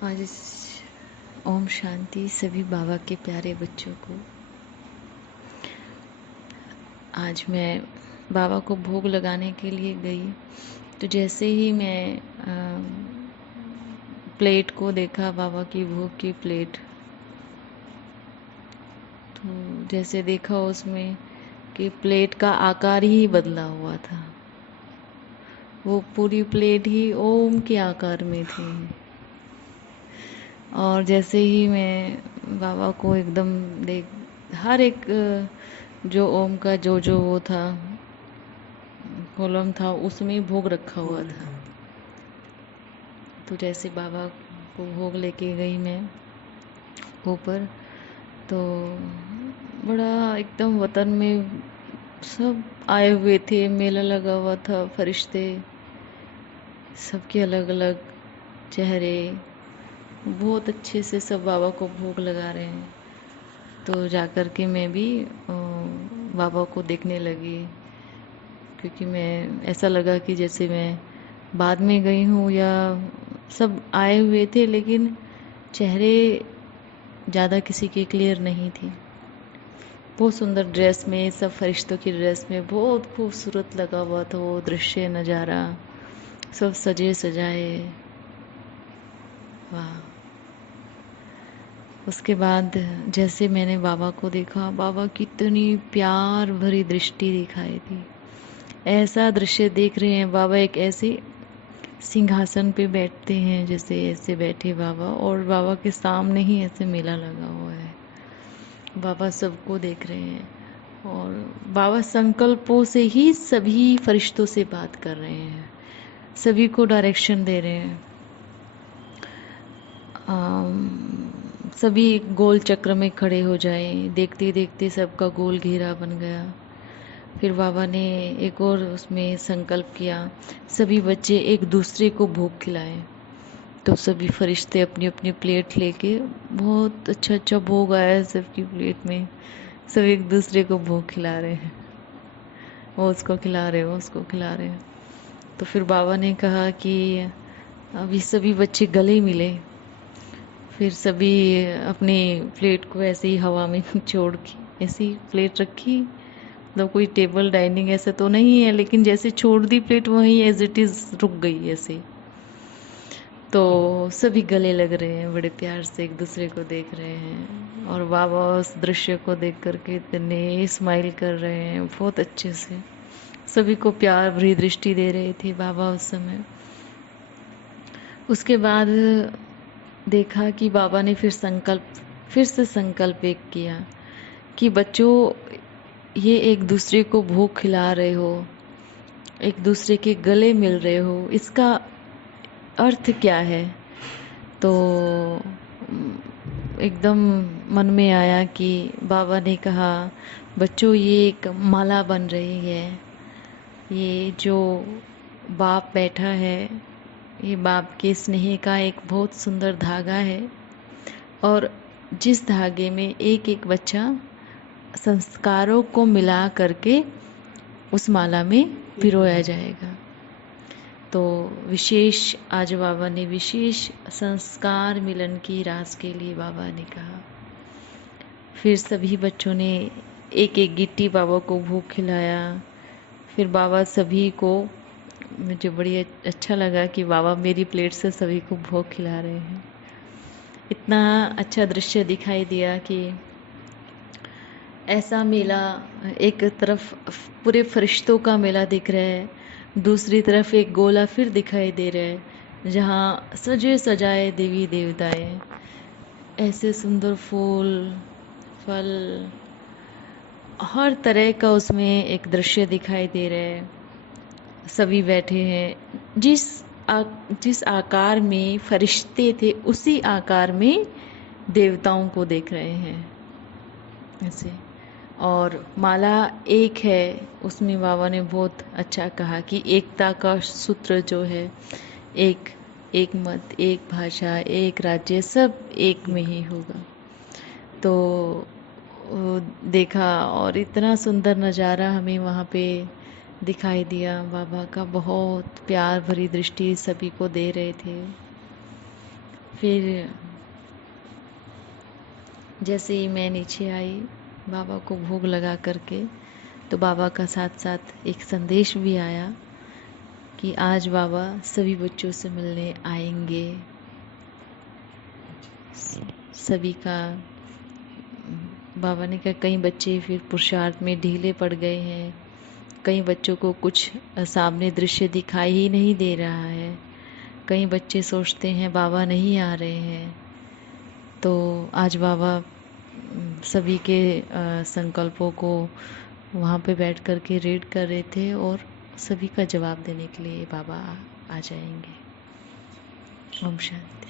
आज इस ओम शांति सभी बाबा के प्यारे बच्चों को। आज मैं बाबा को भोग लगाने के लिए गई तो जैसे ही मैं प्लेट को देखा, बाबा की भोग की प्लेट, तो जैसे देखा उसमें कि प्लेट का आकार ही बदला हुआ था। वो पूरी प्लेट ही ओम के आकार में थी। और जैसे ही मैं बाबा को एकदम देख, हर एक जो ओम का जो वो था, कॉलम था, उसमें भोग रखा हुआ था। तो जैसे बाबा को भोग लेके गई मैं ऊपर, तो बड़ा एकदम वतन में सब आए हुए थे, मेला लगा हुआ था, फरिश्ते सबके अलग अलग चेहरे, बहुत अच्छे से सब बाबा को भोग लगा रहे हैं। तो जाकर के मैं भी बाबा को देखने लगी, क्योंकि मैं ऐसा लगा कि जैसे मैं बाद में गई हूँ, या सब आए हुए थे लेकिन चेहरे ज़्यादा किसी के क्लियर नहीं थी। बहुत सुंदर ड्रेस में, सब फरिश्तों की ड्रेस में, बहुत खूबसूरत लगा हुआ था वो दृश्य, नज़ारा, सब सजे सजाए। वाह। उसके बाद जैसे मैंने बाबा को देखा, बाबा की इतनी प्यार भरी दृष्टि दिखाई दी। ऐसा दृश्य देख रहे हैं, बाबा एक ऐसे सिंहासन पे बैठते हैं, जैसे ऐसे बैठे बाबा, और बाबा के सामने ही ऐसे मेला लगा हुआ है। बाबा सबको देख रहे हैं, और बाबा संकल्पों से ही सभी फरिश्तों से बात कर रहे हैं, सभी को डायरेक्शन दे रहे हैं। सभी गोल चक्र में खड़े हो जाए। देखते देखते सबका गोल घेरा बन गया। फिर बाबा ने एक और उसमें संकल्प किया, सभी बच्चे एक दूसरे को भोग खिलाएं। तो सभी फरिश्ते अपनी अपनी प्लेट लेके, बहुत अच्छा अच्छा भोग आया है सबकी प्लेट में, सब एक दूसरे को भोग खिला रहे हैं, वो उसको खिला रहे, वो उसको खिला रहे हैं। तो फिर बाबा ने कहा कि अभी सभी बच्चे गले मिले। फिर सभी अपनी प्लेट को ऐसे ही हवा में छोड़ के ऐसी प्लेट रखी, मतलब कोई टेबल डाइनिंग ऐसा तो नहीं है, लेकिन जैसे छोड़ दी प्लेट, वहीं एज इट इज रुक गई ऐसे। तो सभी गले लग रहे हैं, बड़े प्यार से एक दूसरे को देख रहे हैं, और बाबा उस दृश्य को देख करके इतने स्माइल कर रहे हैं, बहुत अच्छे से सभी को प्यार भरी दृष्टि दे रहे थे बाबा उस समय। उसके बाद देखा कि बाबा ने फिर से संकल्प एक किया कि बच्चों, ये एक दूसरे को भोग खिला रहे हो, एक दूसरे के गले मिल रहे हो, इसका अर्थ क्या है? तो एकदम मन में आया कि बाबा ने कहा, बच्चों ये एक माला बन रही है, ये जो बाप बैठा है, ये बाप के स्नेह का एक बहुत सुंदर धागा है, और जिस धागे में एक एक बच्चा संस्कारों को मिला करके उस माला में पिरोया जाएगा। तो विशेष आज बाबा ने विशेष संस्कार मिलन की रास के लिए बाबा ने कहा। फिर सभी बच्चों ने एक एक गिट्टी बाबा को भोग खिलाया। फिर बाबा सभी को, मुझे बड़ी अच्छा लगा कि बाबा मेरी प्लेट से सभी को भोग खिला रहे हैं। इतना अच्छा दृश्य दिखाई दिया कि ऐसा मेला, एक तरफ पूरे फरिश्तों का मेला दिख रहा है, दूसरी तरफ एक गोला फिर दिखाई दे रहा है, जहाँ सजे सजाए देवी देवताएं, ऐसे सुंदर फूल फल, हर तरह का उसमें एक दृश्य दिखाई दे रहा है। सभी बैठे हैं, जिस आकार में फरिश्ते थे उसी आकार में देवताओं को देख रहे हैं ऐसे। और माला एक है, उसमें बाबा ने बहुत अच्छा कहा कि एकता का सूत्र जो है, एक मत, एक भाषा, एक राज्य, सब एक में ही होगा। तो देखा, और इतना सुंदर नज़ारा हमें वहाँ पे दिखाई दिया। बाबा का बहुत प्यार भरी दृष्टि सभी को दे रहे थे। फिर जैसे ही मैं नीचे आई बाबा को भोग लगा करके, तो बाबा का साथ साथ एक संदेश भी आया कि आज बाबा सभी बच्चों से मिलने आएंगे। सभी का बाबा ने कहा कई बच्चे फिर पुरुषार्थ में ढीले पड़ गए हैं, कई बच्चों को कुछ सामने दृश्य दिखाई ही नहीं दे रहा है, कई बच्चे सोचते हैं बाबा नहीं आ रहे हैं। तो आज बाबा सभी के संकल्पों को वहाँ पे बैठ कर के रीड कर रहे थे और सभी का जवाब देने के लिए बाबा आ जाएंगे। ओम शांति।